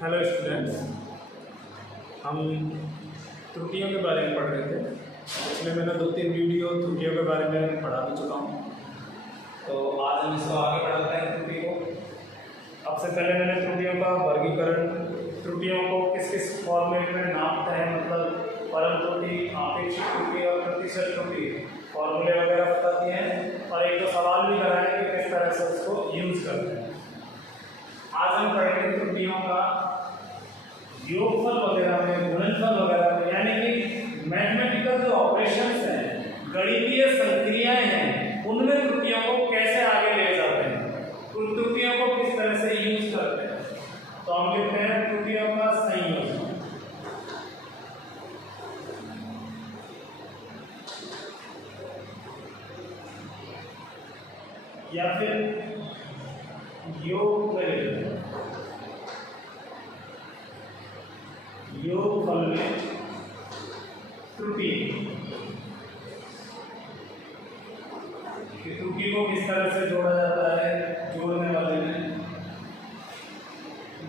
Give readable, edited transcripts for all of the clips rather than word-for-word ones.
Hello students, हम त्रुटियों के बारे में पढ़ रहे थे। इसमें मैंने 2-3 वीडियो त्रुटियों के बारे में पढ़ा भी चुका हूँ, तो आज हम इसको आगे बढ़ाते हैं त्रुटि को। अब से पहले मैंने त्रुटियों का वर्गीकरण, त्रुटियों को किस किस फॉर्मेट में नापते हैं, मतलब परम त्रुटि, आपेक्षिक त्रुटि और प्रतिशत त्रुटि, फॉर्मूले वगैरह बता दिए हैं और एक दो सवाल भी कराए कि किस तरह से उसको यूज़ करते हैं। आज हम पढ़ेंगे त्रुटियों का योगफल वगैरह में, गुणनफल वगैरह में, यानी कि मैथमेटिकल जो ऑपरेशंस हैं, गणितीय संक्रियाएं हैं, उनमें त्रुटियों को कैसे आगे ले जाते हैं, उन त्रुटियों को किस तरह से यूज करते हैं। तो हम लिखते हैं त्रुटियों का संयोजन, या फिर योगफल में त्रुटि। त्रुटि को किस तरह से जोड़ा जाता है, जोड़ने वाले में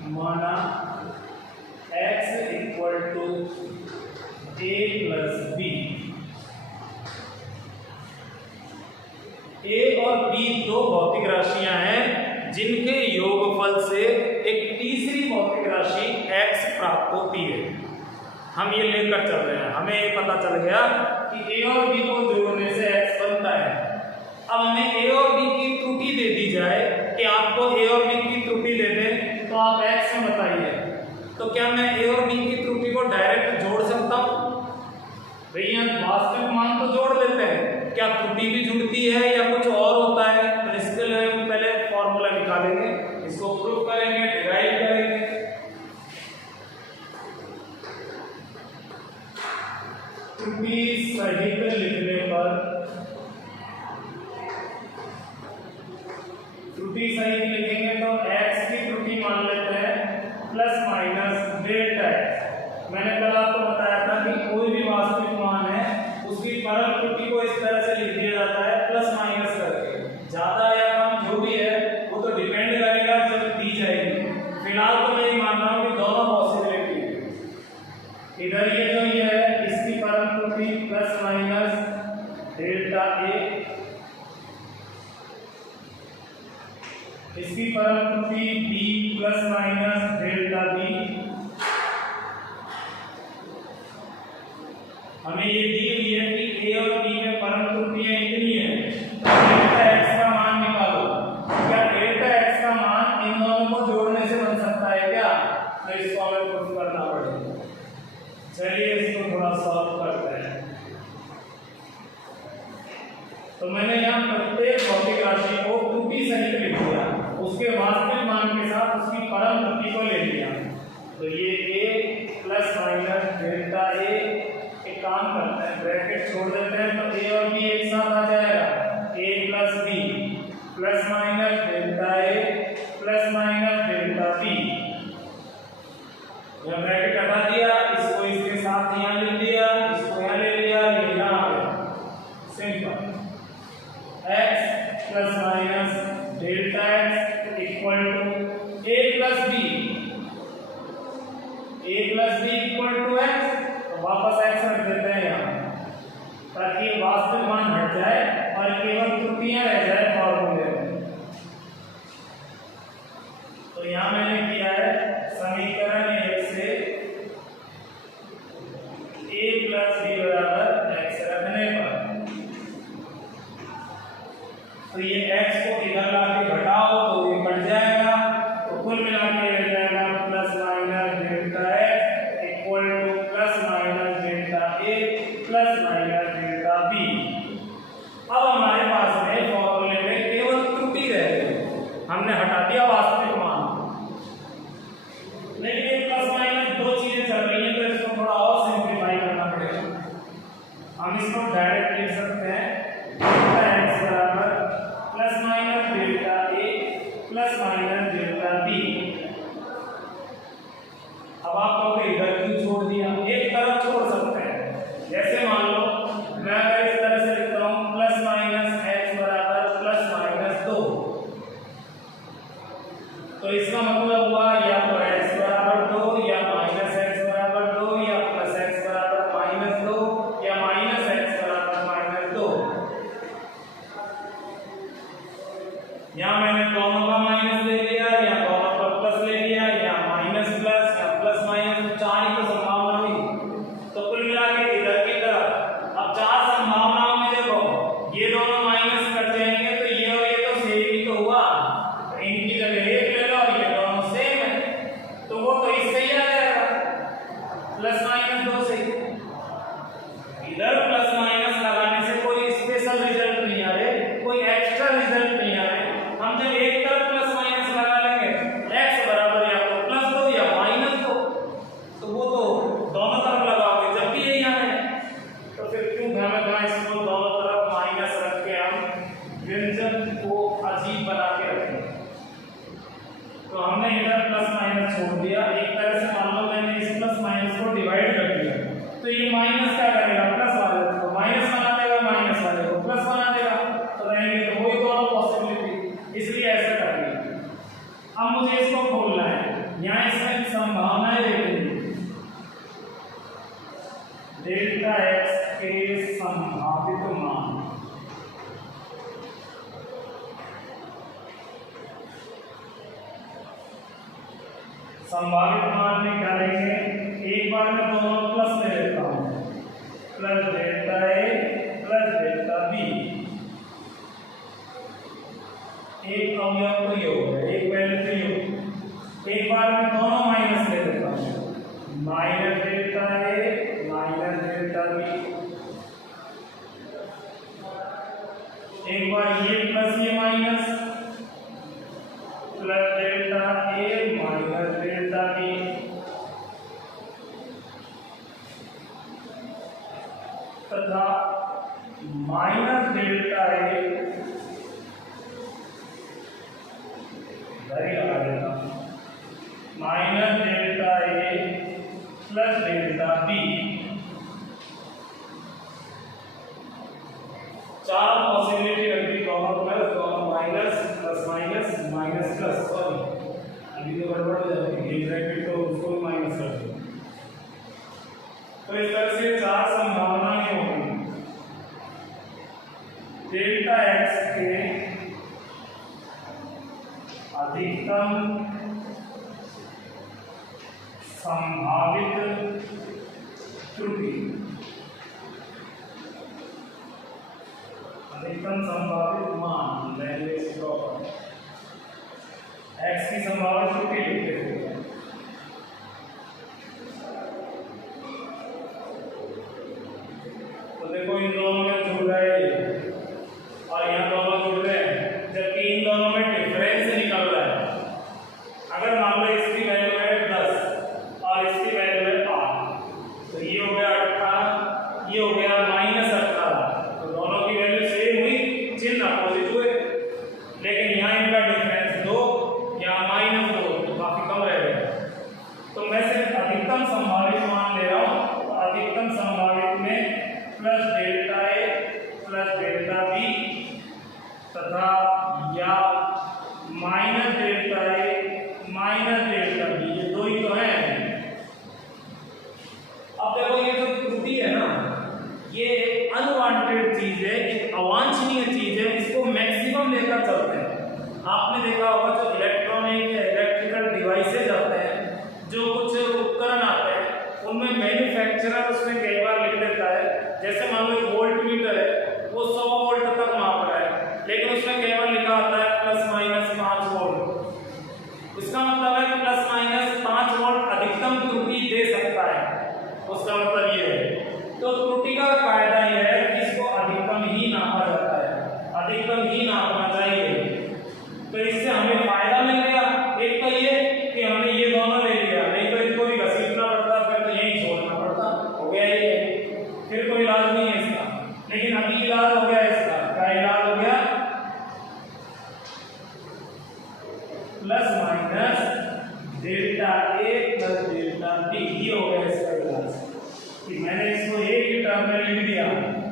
माना x equal to a plus b। a और b दो भौतिक राशियां हैं जिनके योगफल से एक तीसरी भौतिक राशि x प्राप्त होती है। हम ये लेकर चल रहे हैं, हमें ये पता चल गया कि a और b को जोड़ने से x बनता है। अब हमें a और b की त्रुटि दे दी जाए कि आपको a और b की त्रुटि दे दें तो आप x में बताइए, तो क्या मैं a और b की त्रुटि को डायरेक्ट जोड़ सकता हूँ? भैया वास्तविक मान तो जोड़ लेते हैं, क्या त्रुटि भी जुड़ती है या कुछ और होता है? तो इसके लिए हम पहले फॉर्मूला निकालेंगे, इसको प्रूव करेंगे, डिराइव करेंगे। त्रुटि सहित लिखने पर, त्रुटि सहित लिखेंगे तो x की त्रुटि मान लेते हैं प्लस माइनस डेल्टा x। मैंने कल आपको बताया था कि कोई भी वास्तविक मान है उसकी परम त्रुटि को इस तरह से लिख दिया जाता है प्लस माइनस करके। ज्यादा या कम जो भी है वो तो डिपेंड करेगा जब दी जाएगी। फिलहाल तो मैं ये मान रहा हूँ कि दोनों पॉसिबिलिटी है। इधर ये जो ये है इसकी परम त्रुटि प्लस माइनस डेल्टा a, इसकी परम त्रुटि b plus minus delta b। हमें ये दी हुई है कि a और b में परम त्रुटियां इतनी है, तो डेल्टा x का मान निकालो। क्या डेल्टा x का मान इन दोनों को जोड़ने से बन सकता है क्या? तो इसको हमें प्रूव करना पड़ेगा। चलिए इसको थोड़ा सॉल्व करते हैं। तो मैंने यहाँ प्रत्येक भौतिक राशि को त्रुटि सहित लिख दिया, उसके वास्तविक मान के साथ उसकी परम त्रुटि को ले लिया। तो ये a plus minus delta a, एक काम करते हैं ब्रैकेट छोड़ देते हैं तो a और b एक साथ आ जाएगा, a plus b plus minus delta a plus minus delta b। यह ब्रैकेट हटा दिया, इसको इसके साथ यहाँ ले लिया, इसको यहाँ ले लिया, ये यहाँ आ गया। Simple. x plus minus delta x equal to a plus b, a plus b equal to x। तो वापस x रख देते हैं यहाँ ताकि वास्तविक मान हट जाए और केवल त्रुटियां रह जाए फॉर्मूले में। तो यहाँ मैंने किया है समीकरण 1 से a प्लस b बराबर x रखने पर, तो ये x को इधर लाके घटाओ तो ये कट जाएगा, तो कुल मिला के रह जाएगा plus minus delta x equal two plus minus delta a plus minus delta b। अब हमारे पास में फॉर्मूले में केवल त्रुटि रह गई, हमने हटा दिया वास्तविक मान। लेकिन ये प्लस माइनस दो चीजें चल रही हैं, तो इसको थोड़ा और सिंप्लीफाई करना पड़ेगा। हम इसको डायरेक्ट लिख सकते हैं डेल्टा x बराबर plus minus delta a plus minus delta b। अब आप कहोगे इधर क्यों छोड़ दिया? एक तरफ छोड़ सकते हैं। जैसे मान लो मैं अगर इस तरह से लिखता हूँ प्लस माइनस x बराबर प्लस माइनस 2, तो इसका मतलब हुआ या तो x बराबर यहाँ मैंने दोनों का माइनस ले लिया, या दोनों का प्लस ले लिया, या माइनस प्लस या प्लस माइनस, चार ही तो संभावना हुई। तो कुल मिला के इधर की तरफ अब चार संभावनाओं में देखो ये दोनों माइनस कट जाएंगे, तो ये और ये तो सेम ही तो हुआ, तो इनकी जगह एक ले लो, ये दोनों सेम है, तो वो तो इससे ही आ जाएगा प्लस माइनस दो से। इधर प्लस माइनस लगाने से कोई स्पेशल रिजल्ट नहीं आ रहे, कोई एक्स्ट्रा रिजल्ट नहीं आ रहे। हम जब एक तरफ प्लस माइनस लगा लेंगे, x बराबर या तो प्लस दो या माइनस दो, तो वो तो दोनों तरफ लगाओगे जब भी यही आना है, तो फिर क्यों घाना इसको दोनों तरफ माइनस रख के हम व्यंजन को अजीब बना के रखें। तो हमने इधर प्लस माइनस छोड़ दिया, एक तरह से मान लो मैंने इस प्लस माइनस को डिवाइड कर दिया, तो ये माइनस क्या करेगा, प्लस वाले को माइनस बना देगा, माइनस वाले को प्लस बना देगा, तो रहेंगे तो वही दोनों पॉसिबिलिटी, इसलिए ऐसा कर दिया। अब मुझे इसको खोलना है, यहाँ इसमें संभावनाएं देखेंगे, डेल्टा x के संभावित मान, संभावित मान में क्या लेंगे, एक बार में दोनों प्लस ले लेता हूं, plus delta A plus delta B, एक अवयव तो ये हो गया, एक वैल्यू तो ये हो गया। एक बार में दोनों माइनस ले लेता हूं, minus delta A minus delta B, एक बार ये प्लस ये minus, plus delta A minus delta B, तथा माइनस डेल्टा ए लगा देता minus delta A plus delta B, चार पॉसिबिलिटी रख दी, दोनों प्लस दोनों minus, plus minus minus plus, sorry अभी तो गड़बड़ हो जाएगी, ये ब्रैकेट तो उसको माइनस कर दो। तो इस तरह से चार संभावनाएं होंगी, डेल्टा x के अधिकतम संभावित त्रुटि, अधिकतम संभावित मान, लैंग्वेज प्रॉपर x की संभावित त्रुटि लिखते हैं। तो देखो इन दोनों में जुड़ रहा है और यहाँ दोनों जुड़ रहे हैं, जबकि इन दोनों में डिफरेंस निकल रहा है। अगर मान लो इसकी वैल्यू है 10 और इसकी वैल्यू है 5, तो ये हो गया 18, ये हो गया -18, तो दोनों की वैल्यू सेम हुई, चिन्ह अपोजिट हुए, लेकिन यहाँ इनका डिफरेंस 2, यहाँ -2, तो काफी कम रह गया। तो मैं सिर्फ अधिकतम संभावित मान ले रहा हूँ, तो अधिकतम संभावित में plus delta A plus delta B तथा या minus delta A minus delta B, ये दो ही तो हैं। अब देखो ये जो त्रुटि है ना, ये एक अनवांटेड चीज है, एक अवांछनीय चीज है, इसको मैक्सिमम लेकर चलते हैं। आपने देखा होगा जो इलेक्ट्रॉनिक या इलेक्ट्रिकल डिवाइसेज आते हैं, जो कुछ उपकरण आते हैं, उनमें मैन्युफैक्चरर उसमें कई बार लिख देता है, जैसे मान लो वोल्ट मीटर है, वो 100 वोल्ट तक माप रहा है, लेकिन उसमें कई बार लिखा आता है ±5 वोल्ट। उसका मतलब है ±5 वोल्ट अधिकतम त्रुटि दे सकता है, उसका मतलब ये है। तो त्रुटि का कायदा यह है कि इसको अधिकतम ही नापा जाता है, अधिकतम ही नापना चाहिए। तो इससे हमें फायदा मिल गया, एक तो ये कि हमने ये दोनों ले लिया, नहीं तो इसको भी घसीटना पड़ता, फिर तो यही छोड़ना पड़ता, हो गया ये, फिर कोई इलाज नहीं है इसका। लेकिन अभी इलाज हो गया इसका, क्या इलाज हो गया, plus minus delta A plus delta B, ये हो गया इसका इलाज। कि मैंने इसको एक ही टर्म में लिख दिया,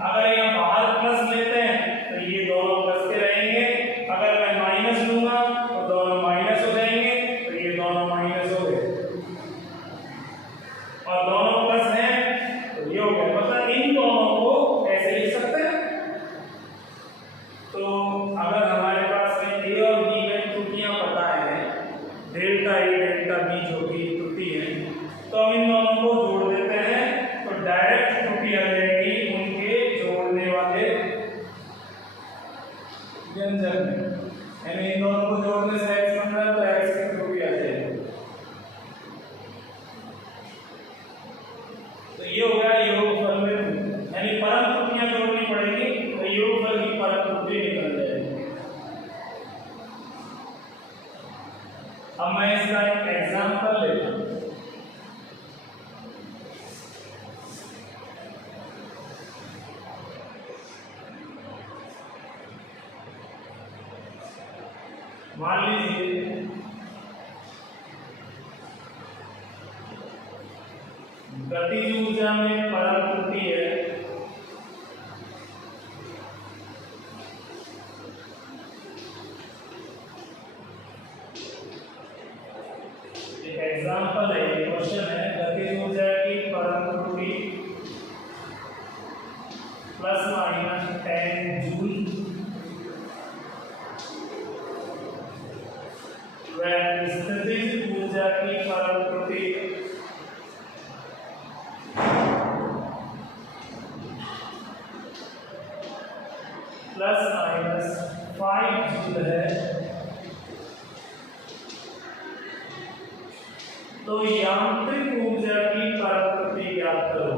अगर यहाँ बाहर प्लस लेते हैं तो ये दोनों प्लस के रहेंगे, अगर मैं माइनस लूंगा तो दोनों माइनस हो जाएंगे, तो ये दोनों माइनस हो गए, और दोनों प्लस हैं तो ये हो गया। मतलब इन दोनों को ऐसे लिख सकते हैं। तो अगर हमारे पास में ए और अब मैं इसका एक एग्जांपल लेता हूं। मान लीजिए गतिज ऊर्जा में परम त्रुटि है एग्जांपल है, क्वेश्चन है, गतिज ऊर्जा की परम त्रुटि प्लस माइनस 10 जूल व स्थितिज ऊर्जा की परम त्रुटि प्लस माइनस 5 जूल है, तो यांत्रिक ऊर्जा की परम त्रुटि ज्ञात करो।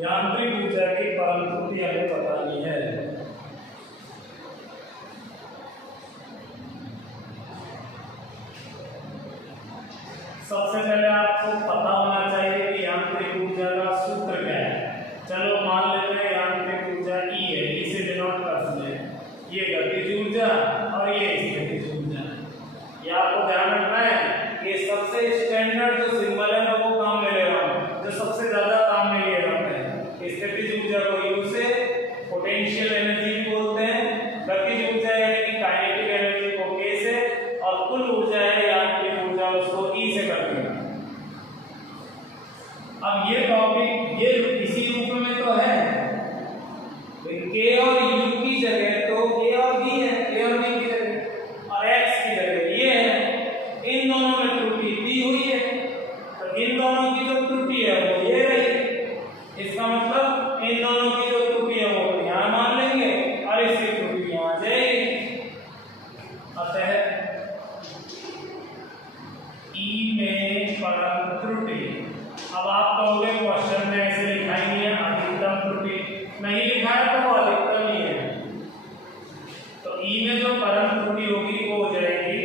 यांत्रिक ऊर्जा की परम त्रुटि हमें बतानी है। सबसे पहले आपको पता होना चाहिए कि यांत्रिक ऊर्जा का सूत्र क्या है। चलो मान लेते हैं यांत्रिक ऊर्जा E है, E से डिनोट कर सकते हैं, ये गतिज ऊर्जा और ये स्थितिज ऊर्जा। ये आपको ध्यान रखना है कि सबसे स्टैंडर्ड जो सिंबल है मैं वो काम में ले रहा हूँ, जो सबसे ज्यादा काम में लिए जाते हैं। स्थितिज ऊर्जा को U से, पोटेंशियल एनर्जी बोलते हैं, गतिज ऊर्जा यानी कि काइनेटिक एनर्जी को K से, और कुल ऊर्जा है यांत्रिक ऊर्जा उसको E से करते हैं। अब ये टॉपिक ये इसी रूप में तो है, K और U की जगह तो A और B है, A और B की जगह, और X की जगह ये है। इन दोनों में त्रुटि दी हुई है, तो इन दोनों की जो त्रुटि है वो ये रही। इसका मतलब इन दोनों की जो त्रुटि है वो यहाँ मान लेंगे और इसकी त्रुटि यहाँ जाएगी। अतः E में परम त्रुटि, अब आप कहोगे क्वेश्चन में ऐसे लिखाएंगे अधिकतम त्रुटि, नहीं लिखा है तो वो अधिकतम ही है। तो E में जो परम त्रुटि होगी वो हो जाएगी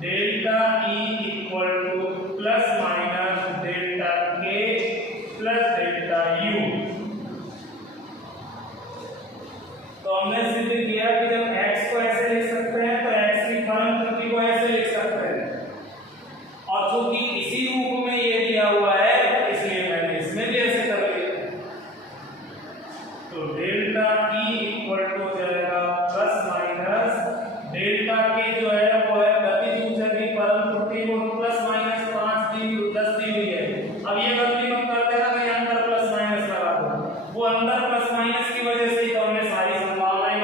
delta E equal two plus minus delta K plus delta U। तो हमने सिद्ध किया कि जब x को ऐसे लिख सकते हैं तो x की परम त्रुटि को ऐसे लिख सकते हैं, और चूंकि इसी रूप में ये दिया हुआ है तो इसलिए मैंने इसमें भी ऐसे कर लिया। तो डेल्टा E इक्वल टू हो जाएगा प्लस माइनस डेल्टा K जो है वो है गतिज ऊर्जा की परम त्रुटि, वो प्लस माइनस 5 दी 10 दी हुई है। अब ये गलती मत कर देना कि अंदर प्लस माइनस लगा दो, वो अंदर प्लस माइनस की वजह से ही तो हमने सारी संभावनाएं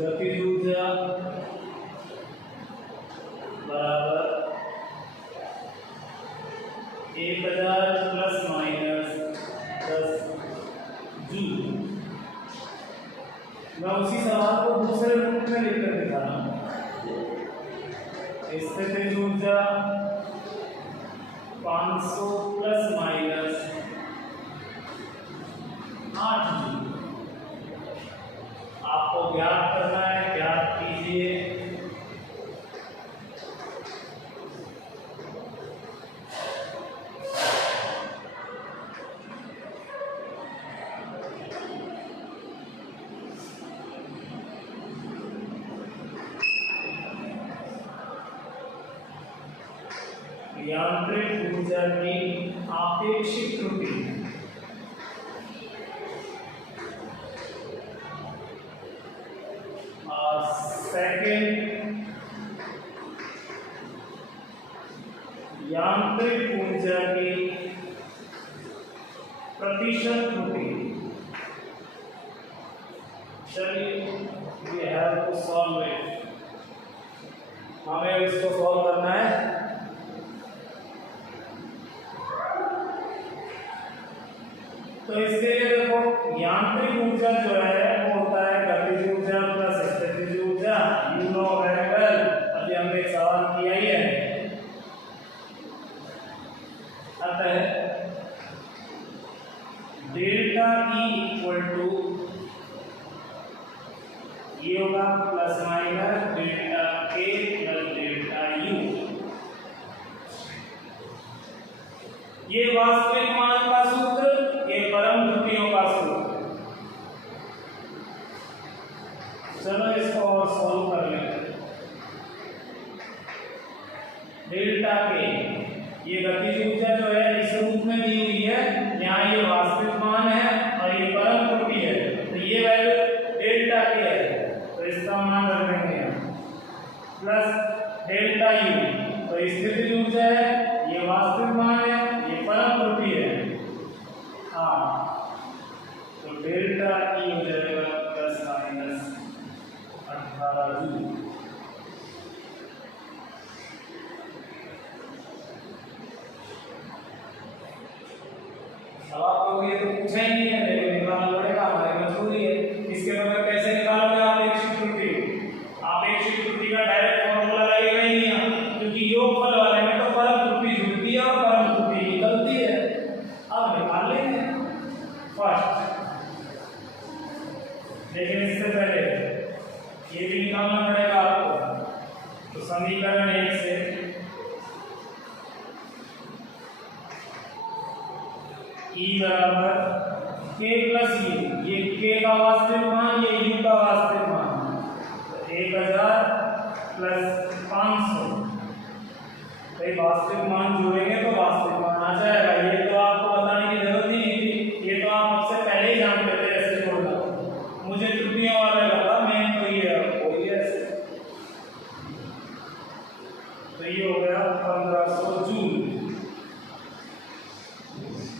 गतिज ऊर्जा बराबर 1000 प्लस माइनस 10 जूल। मैं उसी सवाल को दूसरे रूप में लिखकर दिखा रहा हूँ। स्थितिज ऊर्जा 500 प्लस माइनस 8 जूल। आपको ज्ञात करना है, ज्ञात कीजिए। यांत्रिक ऊर्जा की आपेक्षिक त्रुटि और सेकंड यांत्रिक ऊर्जा की प्रतिशत त्रुटि। चलिए we have to solve it. हमें इसको सॉल्व करना है। तो इसके लिए देखो यांत्रिक ऊर्जा जो है वो होता है गतिज ऊर्जा प्लस स्थितिज ऊर्जा। यू नो वेरी वेल, अभी हमने एक सवाल किया ही है। अतः डेल्टा ई इक्वल टू ये होगा प्लस माइनस डेल्टा के प्लस डेल्टा यू। ये वास्तविक मान का सूत्र, ये परम त्रुटियों का सूत्र। चलो इसको और सॉल्व कर लेते। डेल्टा के ये गतिज ऊर्जा जो है इस रूप में दी हुई है, यहाँ ये वास्तविक मान है और ये परम त्रुटि है, तो ये वैल्यू डेल्टा के है, तो इसका मान रख देंगे यहाँ प्लस डेल्टा यू। तो स्थितिज ऊर्जा है, ये वास्तविक मान है, ये परम त्रुटि है। हाँ, तो डेल्टा ई हो जाएगा प्लस माइनस 18 जूल। अब आप लोग ये तो पूछा ही नहीं है, लेकिन निकालना पड़ेगा, हमारी मजबूरी है। इसके बगैर कैसे निकालोगे आपेक्षिक त्रुटि? आपेक्षिक त्रुटि का डायरेक्ट फॉर्मूला लगेगा ही नहीं, क्योंकि योगफल वाले में तो परम त्रुटि जुड़ती है और परम त्रुटि निकलती है। अब निकाल लेंगे फर्स्ट, लेकिन इससे पहले ये भी निकालना पड़ेगा आपको। तो समीकरण 1 से E बराबर k प्लस u, ये k का वास्तविक मान, ये u का वास्तविक मान, तो 1000 प्लस 500। भाई वास्तविक मान जोड़ेंगे तो वास्तविक मान आ जाएगा। ये तो आपको बताने की जरूरत ही नहीं थी, ये तो आप सबसे पहले ही जानते थे ऐसे जोड़ना। मुझे त्रुटियों वाला लगा, मैं तो ये हो गया ऐसे। तो ये हो गया 1500 जूल।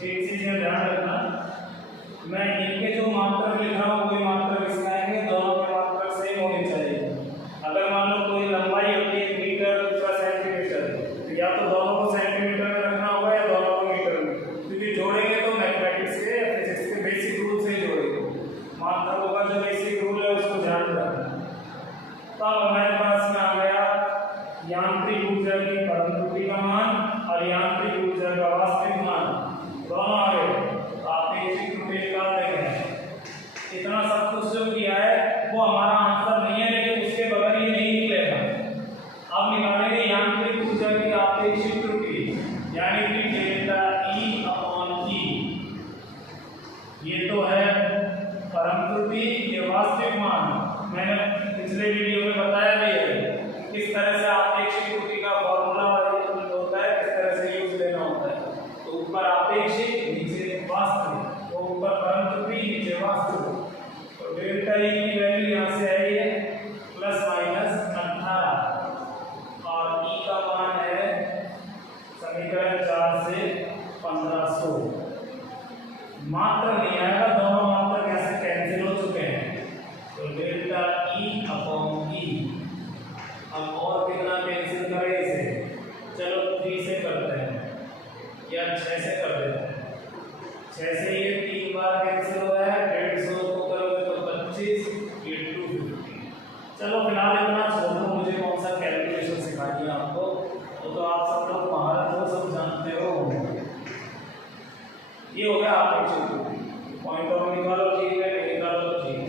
एक चीज में ध्यान रखना, मैं इनके जो मात्रक लिख रहा हूँ वही मात्रक इसमें आएंगे, दोनों के मात्रक सेम होने चाहिए। अगर मान लो कोई लंबाई होती है मीटर, दूसरा सेंटीमीटर, तो या तो दोनों को सेंटीमीटर में रखना होगा या दोनों को मीटर में, क्योंकि जोड़ेंगे तो मैथमेटिक्स के या फिजिक्स के बेसिक रूल से ही जोड़ेंगे। मात्रकों का जो बेसिक रूल है उसको ध्यान रखना। तो अब हमारे पास में आ गया यांत्रिक ऊर्जा की परम त्रुटि का मान और यांत्रिक ऊर्जा का वास्तविक मान, दोनों आ गए। तो आपेक्षिक त्रुटि निकाल देंगे। इतना सब कुछ जो किया है वो हमारा आंसर नहीं है, लेकिन उसके बगैर ये नहीं निकलेगा। अब निकालेंगे यांत्रिक ऊर्जा की आपेक्षिक त्रुटि, यानी कि डेल्टा ई अपॉन ई। ये तो है परम त्रुटि, ये वास्तविक मान। मैंने पिछले वीडियो में बताया भी है किस तरह से आपेक्षिक त्रुटि का फॉर्मूला होता है, किस तरह से यूज लेना होता है। तो ऊपर आपेक्षिक, नीचे वास्तविक, तो ऊपर परम त्रुटि, नीचे वास्तविक। तो डेल्टा ई की वैल्यू यहाँ से आई है प्लस माइनस 18 और ई का मान है समीकरण 4 से 1500। मात्र नहीं आएगा, दोनों मात्र कैसे कैंसिल हो चुके हैं। तो डेल्टा ई अपॉन ई। अब और कितना कैंसिल करें इसे, चलो 3 से करते हैं या 6 से कर देते हैं। 6 से ये 3 बार कैंसिल हो रहा है, 150 को करोगे तो 25, ये 250। चलो फिलहाल इतना छोड़ दो, मुझे कौन सा कैलकुलेशन सिखानी है आपको, तो आप सब लोग महारत हो, सब जानते हो। ये हो गया आपके त्रुटि, पॉइंट ऑफ निकालो ठीक है, निकालो तो ठीक है।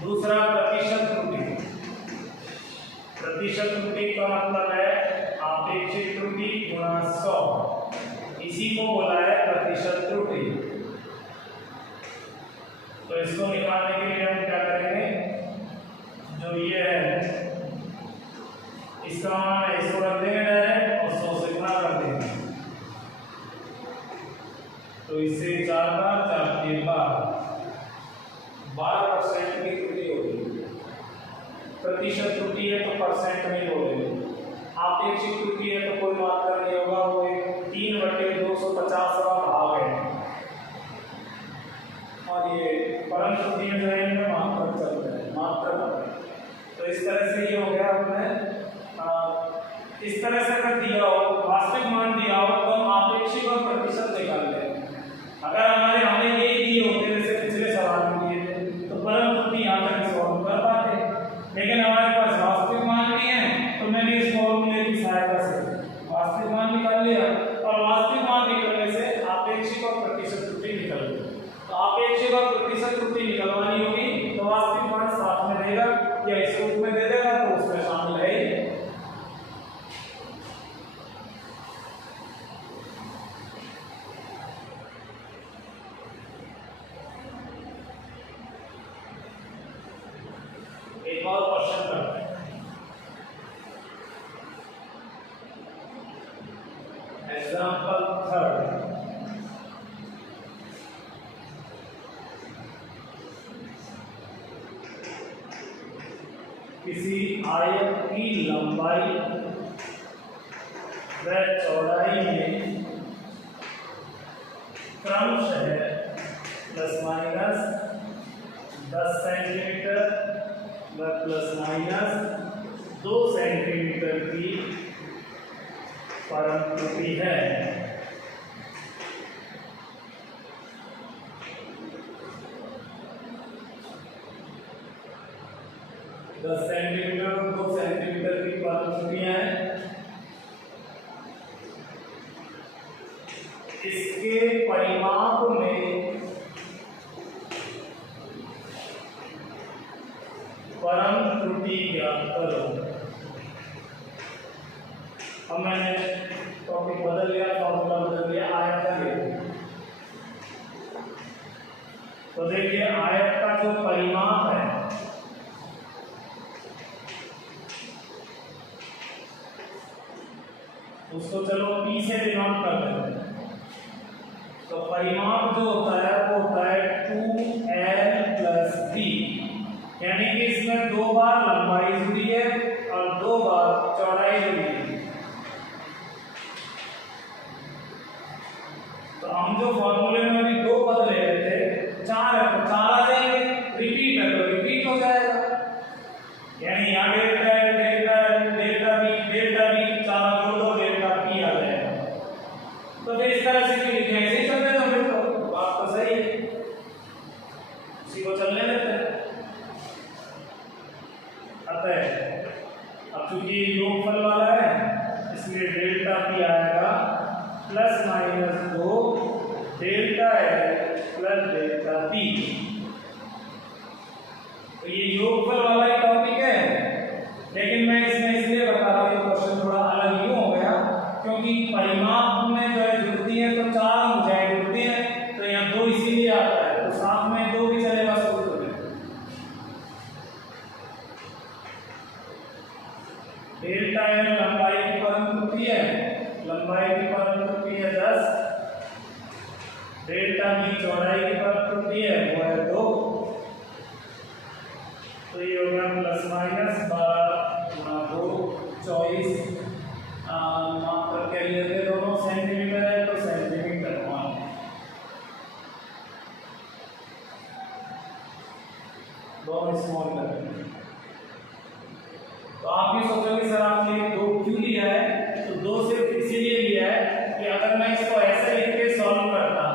दूसरा प्रतिशत त्रुटि। प्रतिशत त्रुटि का मतलब है आपेक्षिक त्रुटि गुणा 100, इसी को बोला है प्रतिशत त्रुटि। तो इसको निकालने के लिए हम क्या करेंगे, जो ये है इसका मान है, इसको रख देंगे डायरेक्ट और 100 से गुणा कर देंगे। तो इससे 4 बार 4 के 12% की त्रुटि होगी। प्रतिशत त्रुटि है तो परसेंट में बोलेंगे, आपेक्षिक त्रुटि है तो कोई मात्रा नहीं होगा, वो 3/250 भाग है। और ये परम त्रुटि जो है इनमें मात्रक चलता है, मात्रक। तो इस तरह से ये हो गया, हमने इस तरह से अगर दिया हो, वास्तविक मान दिया हो, तो हम आपेक्षिक और प्रतिशत निकाल लें। अगर हमें ये दिए होते जैसे पिछले सवाल में दिए थे, तो परम त्रुटि यहाँ तक सॉल्व कर पाते, लेकिन हमारे पास वास्तविक मान नहीं है, तो मैंने इस फॉर्मूले की सहायता से वास्तविक मान निकाल लिया, और वास्तविक मान निकलने से आपेक्षिक और प्रतिशत त्रुटि निकल गई। तो आपेक्षिक और प्रतिशत त्रुटि निकलवानी होगी, तो वास्तविक मान साथ में देगा या इस रूप में दे देगा, तो उसमें शामिल है। एक और क्वेश्चन करते हैं, एग्जाम्पल 3। किसी आयत की लंबाई व चौड़ाई में क्रमशः प्लस माइनस 10 सेंटीमीटर व प्लस माइनस 2 सेंटीमीटर की परम त्रुटि है। दस सेंटीमीटर और 2 सेंटीमीटर की परम त्रुटियां हैं। इसके परिमाप में परम त्रुटि ज्ञात करो। अब मैंने टॉपिक बदल लिया, फॉर्मूला बदल लिया, आयत का ले। तो देखिए आयत का जो परिमाप है, उसको चलो P से डिनोट कर देते हैं। तो परिमाप जो होता है वो होता है 2L + B, यानी कि इसमें 2 बार लंबाई जुड़ी है और 2 बार चौड़ाई जुड़ी है। तो हम जो फॉर्मूले में अभी 2 पद ले रहे थे, 4 आ जाएंगे, रिपीट है तो रिपीट हो जाएगा, यानी यहाँ डेल्टा है, डेल्टा बी 4 जोड़ दो, डेल्टा पी आ जाएगा। तो फिर इस तरह से क्यों लिखे, ऐसे ही चलने दो, फिर तो बात तो सही है, इसी को चलने देते हैं। अतः अब चूंकि योगफल वाला है, इसलिए डेल्टा पी आएगा plus minus 2 delta L plus delta P. तो ये योगफल वाला ही टॉपिक है, लेकिन मैं इसमें इसलिए बता रहा हूँ, क्वेश्चन थोड़ा अलग यूं हो गया क्योंकि परिमाप में जो है जुड़ती है तो 4 भुजाएं जुड़ती हैं, तो यहाँ 2 इसीलिए आता है, तो साथ में 2 भी चलेगा सूत्र में। डेल्टा एल लंबाई की परम त्रुटि है, लंबाई की परम त्रुटि है 10, डेल्टा बी चौड़ाई की परम त्रुटि है वो है 2, तो ये होगा प्लस माइनस 12 गुणा 2 24, मात्र के लिए थे दोनों सेंटीमीटर है तो सेंटीमीटर 1, दोनों स्मॉल करेंगे। तो आप भी सोचोगे सर आपने 2 क्यों लिया है? तो 2 सिर्फ इसीलिए लिया है कि अगर मैं इसको ऐसे लिख के सॉल्व करता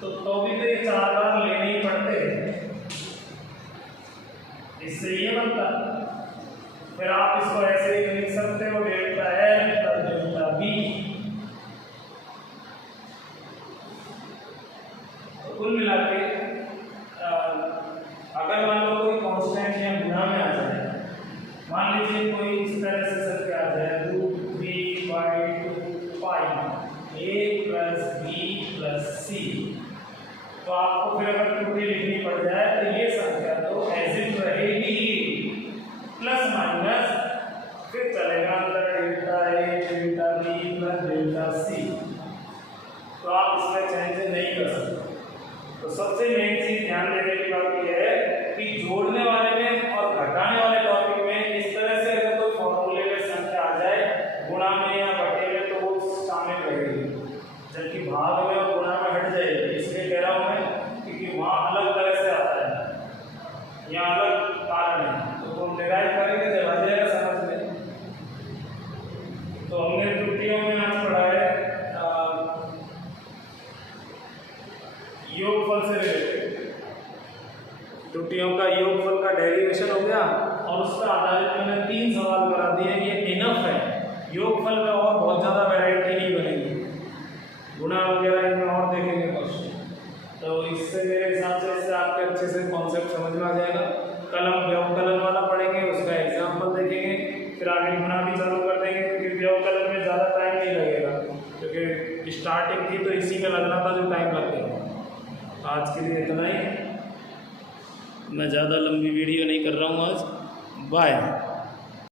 तो भी तो ये 4 बार लेने ही पड़ते हैं, इससे ये बनता। फिर आप इसको ऐसे ही लिख सकते हो delta L plus delta B. तो कुल मिला के अगर मान लो कोई कांस्टेंट या गुणा में आ जाए, मान लीजिए कोई इस तरह से सर क्या आ जाए √3/2 पाई a plus b plus c, तो आपको फिर अगर त्रुटि लिखनी पड़ जाए तो ये संख्या तो एज इट रहेगी, प्लस माइनस फिर चलेगा अंदर delta A delta B plus delta C. तो आप इसमें चेंज नहीं कर सकते। तो सबसे मेन चीज ध्यान देने की बात यह है कि जोड़ने वाले में और घटाने वाले टॉपिक में इस तरह से अगर कोई फॉर्मूले में संख्या आ जाए गुणा में या बटे में तो वो शामिल रहेगी, जबकि भाग में और गुणा में हट जाएगी। इसलिए कह रहा हूं मैं क्योंकि वहां अलग तरह से आता है, यहाँ अलग कारण है, तो हम डिराइव करेंगे जब आ जाएगा समझ में। तो हमने त्रुटियों में आज पढ़ा है योगफल से रिलेटेड, त्रुटियों का योगफल का डेरिवेशन हो गया और उस पर आधारित मैंने 3 सवाल करा दिए। ये इनफ है, योगफल में और बहुत ज़्यादा वैरायटी नहीं बनेगी, गुणा वगैरह इनमें और देखेंगे क्वेश्चन। तो इससे मेरे हिसाब से इससे आपके अच्छे से कॉन्सेप्ट समझ में आ जाएगा। कल हम व्यवकलन वाला पढ़ेंगे, उसका एग्जाम्पल देखेंगे, फिर आगे गुणा भी चालू कर देंगे क्योंकि व्यवकलन में ज़्यादा टाइम नहीं लगेगा, क्योंकि स्टार्टिंग थी तो इसी में लगना था जो टाइम लग गया। आज के लिए इतना ही, मैं ज़्यादा लंबी वीडियो नहीं कर रहा हूँ आज। बाय।